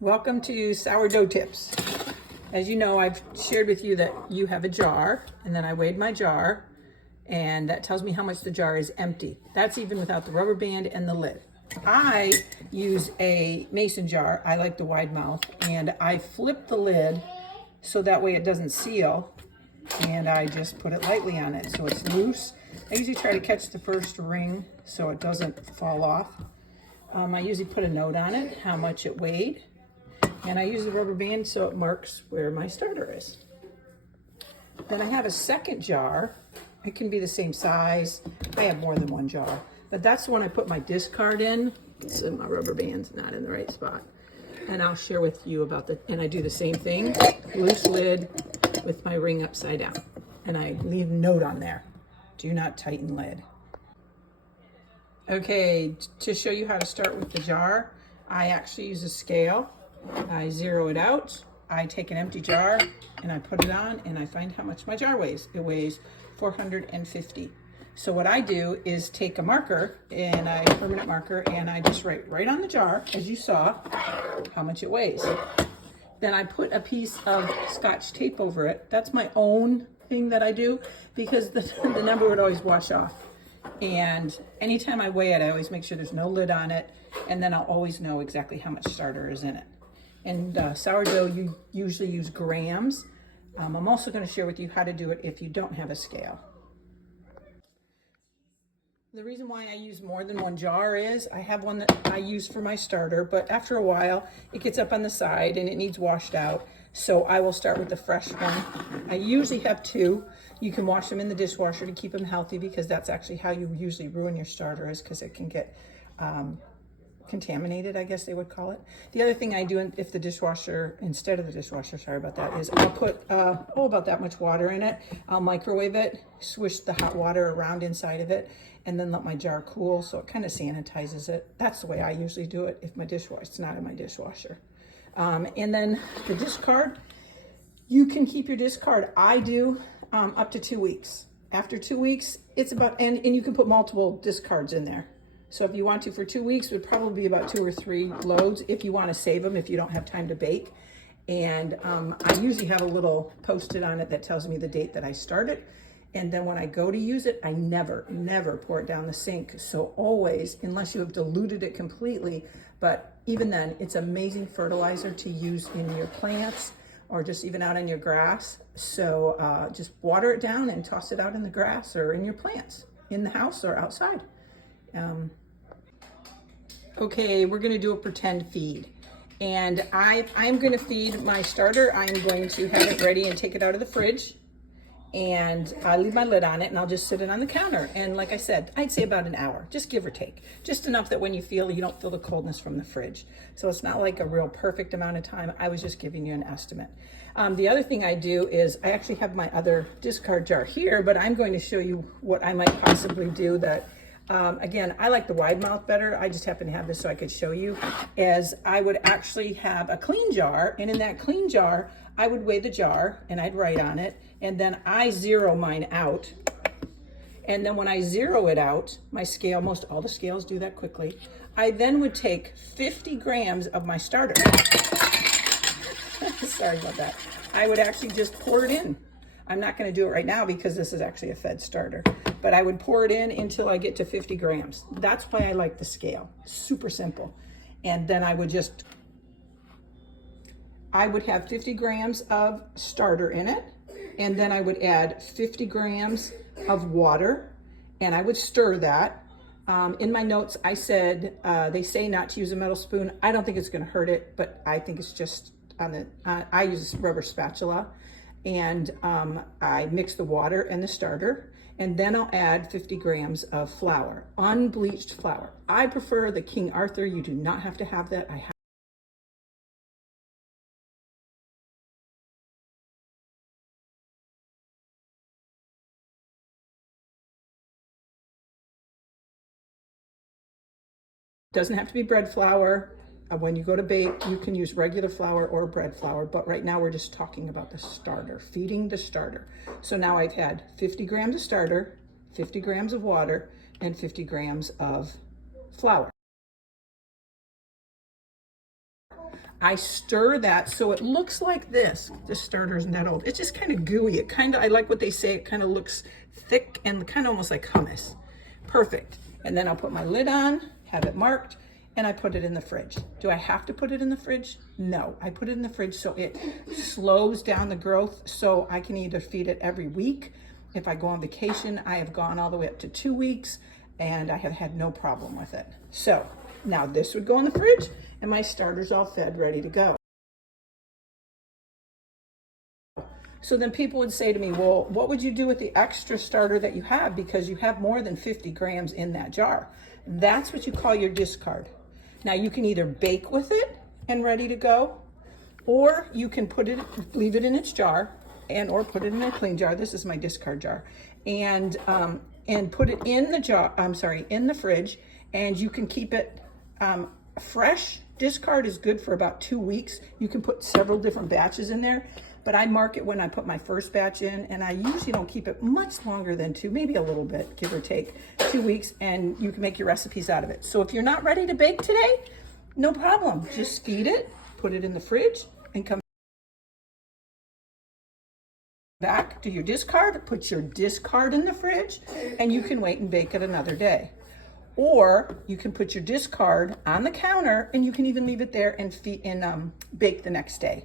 Welcome to Sourdough Tips. As you know, I've shared with you that you have a jar, and then I weighed my jar, and that tells me how much the jar is empty. That's even without the rubber band and the lid. I use a mason jar. I like the wide mouth, and I flip the lid so that way it doesn't seal, and I just put it lightly on it so it's loose. I usually try to catch the first ring so it doesn't fall off. I usually put a note on it, how much it weighed. And I use the rubber band so it marks where my starter is. Then I have a second jar. It can be the same size. I have more than one jar, but that's the one I put my discard in. So my rubber band's not in the right spot. And I'll share with you about and I do the same thing, loose lid with my ring upside down. And I leave a note on there, do not tighten lid. Okay, to show you how to start with the jar, I actually use a scale. I zero it out, I take an empty jar and I put it on and I find how much my jar weighs. It weighs 450. So what I do is take a marker, and a permanent marker, and I just write right on the jar, as you saw, how much it weighs. Then I put a piece of Scotch tape over it. That's my own thing that I do because the number would always wash off. And anytime I weigh it, I always make sure there's no lid on it, and then I'll always know exactly how much starter is in it. And sourdough, you usually use grams. I'm also going to share with you how to do it if you don't have a scale. The reason why I use more than one jar is I have one that I use for my starter, but after a while it gets up on the side and it needs washed out. So I will start with the fresh one. I usually have two. You can wash them in the dishwasher to keep them healthy, because that's actually how you usually ruin your starter, is because it can get contaminated, I guess they would call it. The other thing I do, if the dishwasher, instead of the dishwasher, sorry about that, is I'll put about that much water in it. I'll microwave it, swish the hot water around inside of it, and then let my jar cool so it kind of sanitizes it. That's the way I usually do it if it's not in my dishwasher. And then the discard, you can keep your discard. I do up to 2 weeks. After 2 weeks, it's about, and you can put multiple discards in there. So if you want to, for 2 weeks, it would probably be about 2 or 3 loads if you want to save them, if you don't have time to bake. And I usually have a little post-it on it that tells me the date that I started. And then when I go to use it, I never pour it down the sink. So always, unless you have diluted it completely, but even then, it's amazing fertilizer to use in your plants or just even out in your grass. So just water it down and toss it out in the grass or in your plants, in the house or outside. Okay, we're going to do a pretend feed. And I'm going to feed my starter. I'm going to have it ready and take it out of the fridge. And I leave my lid on it, and I'll just sit it on the counter. And like I said, I'd say about an hour, just give or take. Just enough that when you don't feel the coldness from the fridge. So it's not like a real perfect amount of time. I was just giving you an estimate. The other thing I do is I actually have my other discard jar here, but I'm going to show you what I might possibly do that, again, I like the wide mouth better. I just happen to have this so I could show you. As I would actually have a clean jar, and in that clean jar, I would weigh the jar and I'd write on it, and then I zero mine out. And then when I zero it out, my scale, most all the scales do that quickly, I then would take 50 grams of my starter. Sorry about that. I would actually just pour it in. I'm not going to do it right now because this is actually a fed starter, but I would pour it in until I get to 50 grams. That's why I like the scale. Super simple. And then I would have 50 grams of starter in it, and then I would add 50 grams of water, and I would stir that. In my notes, I said, they say not to use a metal spoon. I don't think it's going to hurt it, but I think it's just I use a rubber spatula, and I mix the water and the starter, and then I'll add 50 grams of flour, unbleached flour. I prefer the King Arthur. You do not have to have that. Doesn't have to be bread flour. When you go to bake, you can use regular flour or bread flour, but right now we're just talking about the starter, feeding the starter. So now I've had 50 grams of starter, 50 grams of water, and 50 grams of flour. I stir that so it looks like this. This starter's not old. It's just kind of gooey. It kind of, I like what they say, it kind of looks thick and kind of almost like hummus. Perfect. And then I'll put my lid on, have it marked, and I put it in the fridge. Do I have to put it in the fridge? No, I put it in the fridge so it slows down the growth, so I can either feed it every week. If I go on vacation, I have gone all the way up to 2 weeks and I have had no problem with it. So now this would go in the fridge and my starter's all fed, ready to go. So then people would say to me, well, what would you do with the extra starter that you have? Because you have more than 50 grams in that jar. That's what you call your discard. Now you can either bake with it and ready to go, or you can put it, leave it in its jar, and or put it in a clean jar. This is my discard jar, and put it in the jar. In the fridge, and you can keep it fresh. Discard is good for about 2 weeks. You can put several different batches in there, but I mark it when I put my first batch in, and I usually don't keep it much longer than 2, maybe a little bit, give or take 2 weeks, and you can make your recipes out of it. So if you're not ready to bake today, no problem. Just feed it, put it in the fridge, and come back to your discard, put your discard in the fridge, and you can wait and bake it another day. Or you can put your discard on the counter and you can even leave it there and bake the next day.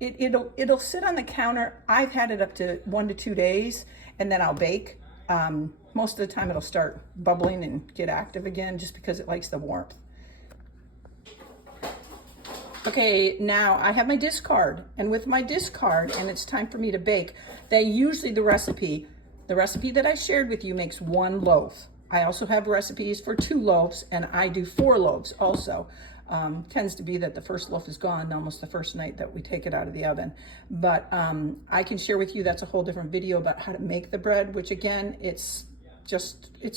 It'll sit on the counter. I've had it up to 1 to 2 days, and then I'll bake. Most of the time it'll start bubbling and get active again just because it likes the warmth. Okay, now I have my discard, and with my discard, and it's time for me to bake, the recipe that I shared with you makes 1 loaf. I also have recipes for 2 loaves, and I do 4 loaves also. Tends to be that the first loaf is gone almost the first night that we take it out of the oven. But I can share with you, that's a whole different video about how to make the bread, which again, it's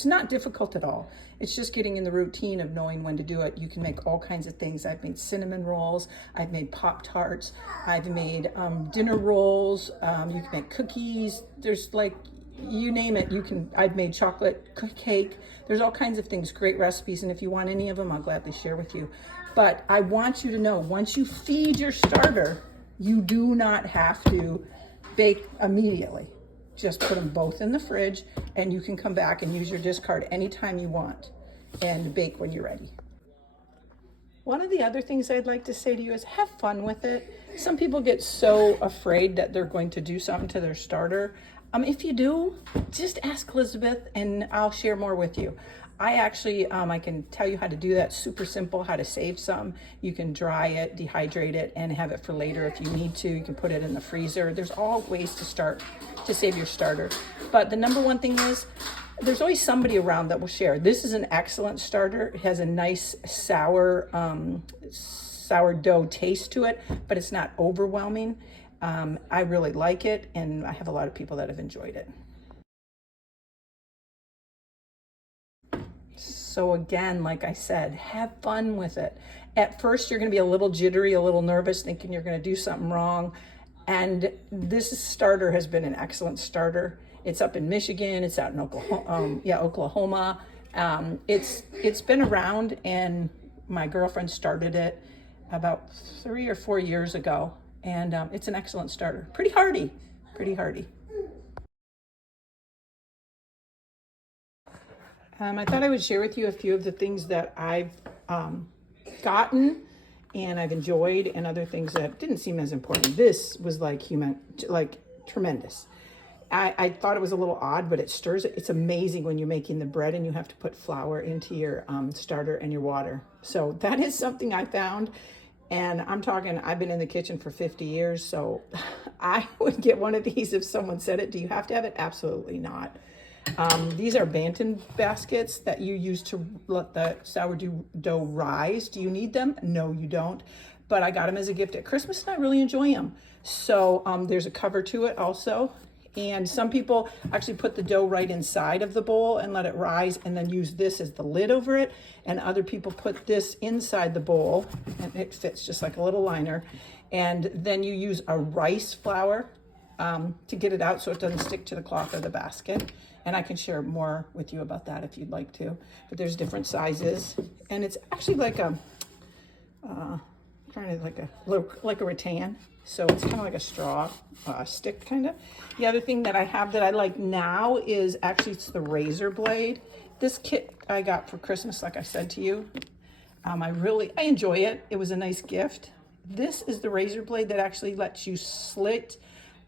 not difficult at all. It's just getting in the routine of knowing when to do it. You can make all kinds of things. I've made cinnamon rolls, I've made Pop-Tarts, I've made dinner rolls, you can make cookies. There's like, you name it, I've made chocolate cake. There's all kinds of things, great recipes, and if you want any of them, I'll gladly share with you. But I want you to know, once you feed your starter, you do not have to bake immediately. Just put them both in the fridge, and you can come back and use your discard anytime you want and bake when you're ready. One of the other things I'd like to say to you is have fun with it. Some people get so afraid that they're going to do something to their starter. If you do, just ask Elizabeth and I'll share more with you. I actually, I can tell you how to do that. Super simple, how to save some. You can dry it, dehydrate it, and have it for later if you need to. You can put it in the freezer. There's all ways to save your starter. But the number one thing is, there's always somebody around that will share. This is an excellent starter. It has a nice sourdough taste to it, but it's not overwhelming. I really like it, and I have a lot of people that have enjoyed it. So again, like I said, have fun with it. At first, you're going to be a little jittery, a little nervous, thinking you're going to do something wrong. And this starter has been an excellent starter. It's up in Michigan. It's out in Oklahoma. It's been around, and my girlfriend started it about 3 or 4 years ago. And it's an excellent starter. Pretty hardy. I thought I would share with you a few of the things that I've gotten and I've enjoyed, and other things that didn't seem as important. This was like tremendous. I thought it was a little odd, but it stirs it. It's amazing when you're making the bread and you have to put flour into your starter and your water. So that is something I found. And I'm talking, I've been in the kitchen for 50 years, so I would get one of these if someone said it. Do you have to have it? Absolutely not. These are Bantam baskets that you use to let the sourdough rise. Do you need them? No, you don't. But I got them as a gift at Christmas, and I really enjoy them. So there's a cover to it also. And some people actually put the dough right inside of the bowl and let it rise, and then use this as the lid over it. And other people put this inside the bowl, and it fits just like a little liner. And then you use a rice flour to get it out so it doesn't stick to the cloth of the basket. And I can share more with you about that if you'd like to. But there's different sizes. And it's actually like trying kind of like a rattan. So it's kind of like a straw stick kind of. The other thing that I have that I like now is actually it's the razor blade. This kit I got for Christmas, like I said to you. I enjoy it. It was a nice gift. This is the razor blade that actually lets you slit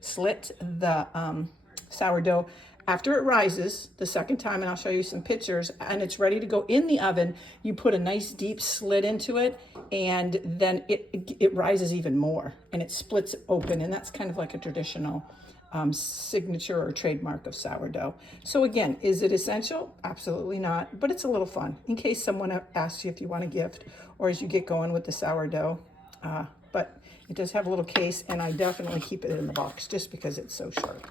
the sourdough after it rises the second time, and I'll show you some pictures, and it's ready to go in the oven. You put a nice deep slit into it, and then it rises even more, and it splits open, and that's kind of like a traditional signature or trademark of sourdough. So again, is it essential? Absolutely not, but it's a little fun in case someone asks you if you want a gift or as you get going with the sourdough. But it does have a little case, and I definitely keep it in the box just because it's so sharp.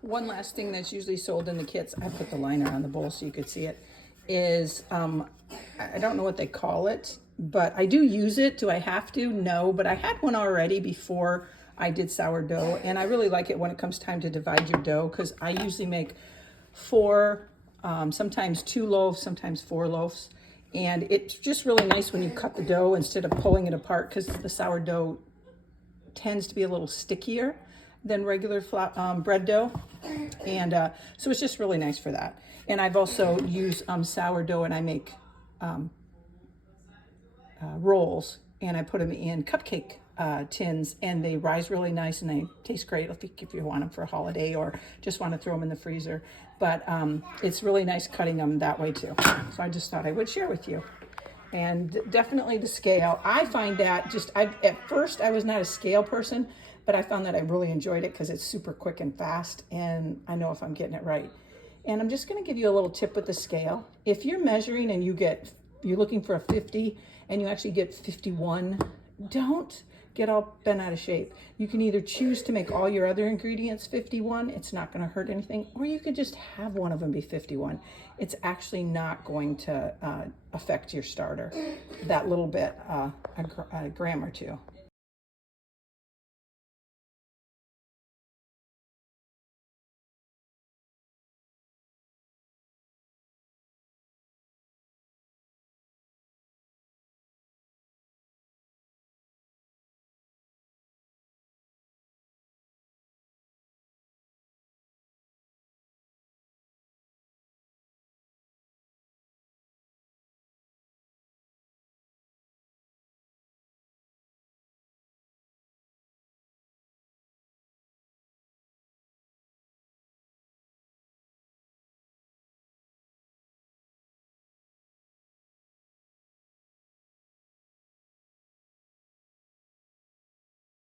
One last thing that's usually sold in the kits, I put the liner on the bowl so you could see it, is, I don't know what they call it, but I do use it. Do I have to? No, but I had one already before I did sourdough, and I really like it when it comes time to divide your dough, because I usually make 4, sometimes 2 loaves, sometimes 4 loaves, and it's just really nice when you cut the dough instead of pulling it apart, because the sourdough tends to be a little stickier than regular bread dough, and so it's just really nice for that. And I've also used sourdough, and I make rolls, and I put them in cupcake tins, and they rise really nice, and they taste great if you want them for a holiday or just want to throw them in the freezer. But it's really nice cutting them that way too. So I just thought I would share with you. And definitely the scale. I find that at first I was not a scale person, but I found that I really enjoyed it because it's super quick and fast, and I know if I'm getting it right. And I'm just going to give you a little tip with the scale. If you're measuring and you're looking for a 50 and you actually get 51, don't get all bent out of shape. You can either choose to make all your other ingredients 51, it's not going to hurt anything, or you could just have one of them be 51. It's actually not going to affect your starter that little bit, a gram or two.